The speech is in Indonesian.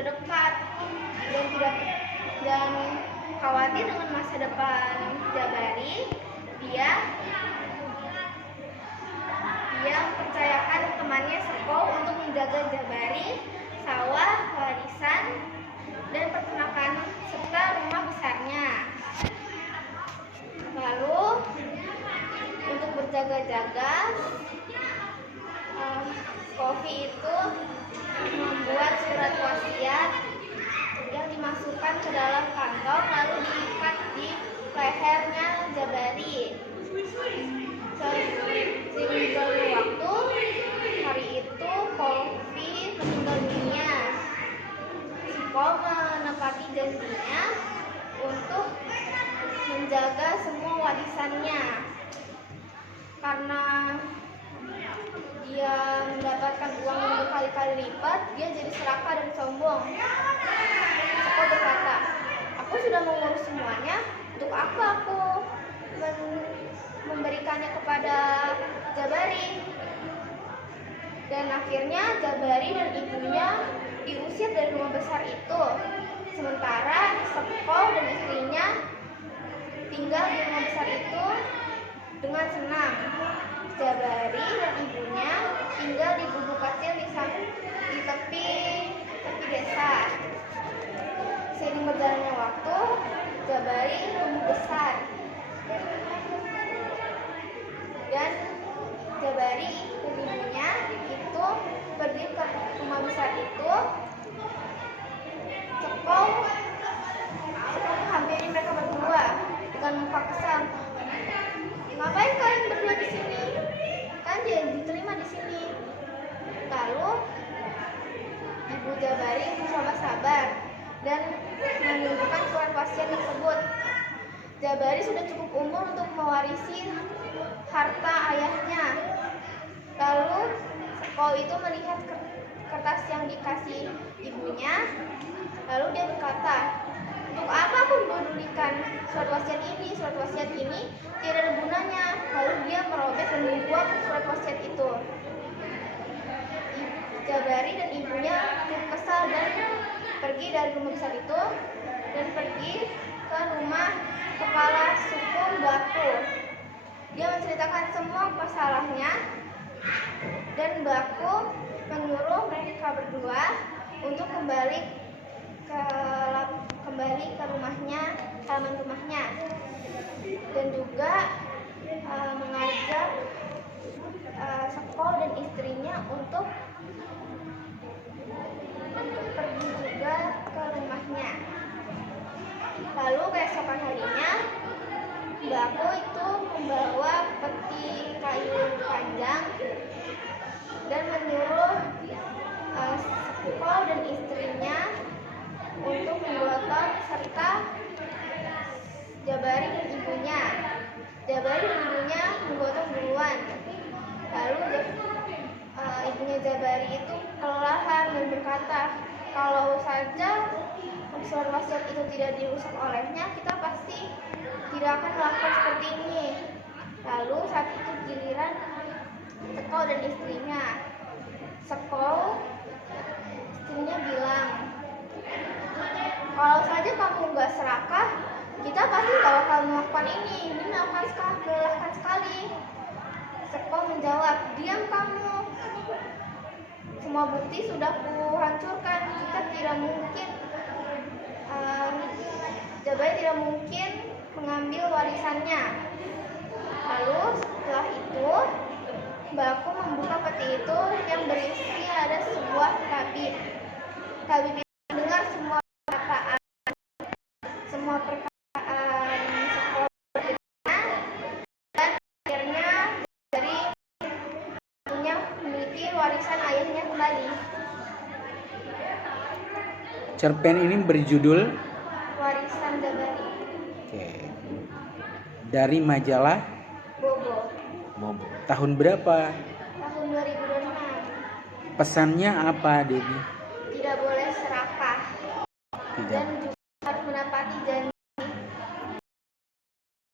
sudah dekat dan khawatir dengan masa depan Jabari, dia mempercayakan temannya Seko untuk menjaga Jabari, sawah, warisan, dan peternakan serta rumah besarnya. Lalu untuk berjaga-jaga, Skofi itu membuat surat wasiat yang dimasukkan ke dalam kantong lalu diikat di lehernya Jabari. Seiring waktu, hari itu Skofi meninggal dunia. Seko menepati janjinya untuk menjaga semua warisannya. Karena dia mendapatkan uang yang berkali-kali lipat, dia jadi serakah dan sombong. Seko berkata, "Aku sudah mengurus semuanya, untuk apa aku memberikannya kepada Jabari?" Dan akhirnya Jabari dan ibunya diusir dari rumah besar itu. Sementara Seko dan istrinya tinggal di rumah besar itu dengan senang. Jabari dan ibunya tinggal di gubuk kecil di tepi desa. Seiring berjalannya waktu, Jabari tumbuh besar. Dan Jabari dan ibunya itu pergi ke rumah besar itu. Seko menghampiri mereka berdua dengan muka kesal. "Ngapain kalian berdua di sini? Kan dia diterima di sini." Lalu ibu Jabari mencoba sabar dan menunjukkan surat wasiat tersebut. Jabari sudah cukup umur untuk mewarisi harta ayahnya. Lalu Seko itu melihat kertas yang dikasih ibunya. Lalu dia berkata, "Untuk apa aku mempedulikan surat wasiat ini? Surat wasiat ini tidak ada gunanya." Lalu dia merobek dan membuang surat wasiat itu. Jabari dan ibunya cukup kesal dan pergi dari rumah besar itu dan pergi ke rumah kepala suku Baku. Dia menceritakan semua masalahnya dan Baku menyuruh mereka berdua untuk kembali ke rumahnya, halaman rumahnya, dan juga mengajak Seko dan istrinya untuk pergi juga ke rumahnya. Lalu keesokan harinya, Baku itu membawa peti kayu panjang dan menyuruh Seko dan istrinya untuk menggotong serta Jabari dan ibunya. Jabari dan ibunya menggotong duluan. Lalu ibunya Jabari itu kelelahan dan berkata, "Kalau saja surat wasiat itu tidak dirusak olehnya, kita pasti tidak akan melakukan seperti ini." Lalu saat itu giliran Seko dan istrinya. Istrinya bilang, "Kalau saja kamu nggak serakah, kita pasti nggak bakal melakukan ini. Ini melelahkan sekali." Seko menjawab, "Diam kamu. Semua bukti sudah kuhancurkan. Kita tidak mungkin, Jabari tidak mungkin mengambil warisannya." Lalu setelah itu, Baku membuka peti itu yang berisi ada sebuah tabib. Tabib itu mendengar semua perkataan sekolahnya dan akhirnya dari punya memiliki warisan ayahnya kembali. Cerpen ini berjudul Warisan Jabari. Oke. Dari majalah Bobo. Tahun berapa? Tahun 2006. Pesannya apa, Debbie? Tidak boleh serakah. Tidak. Dan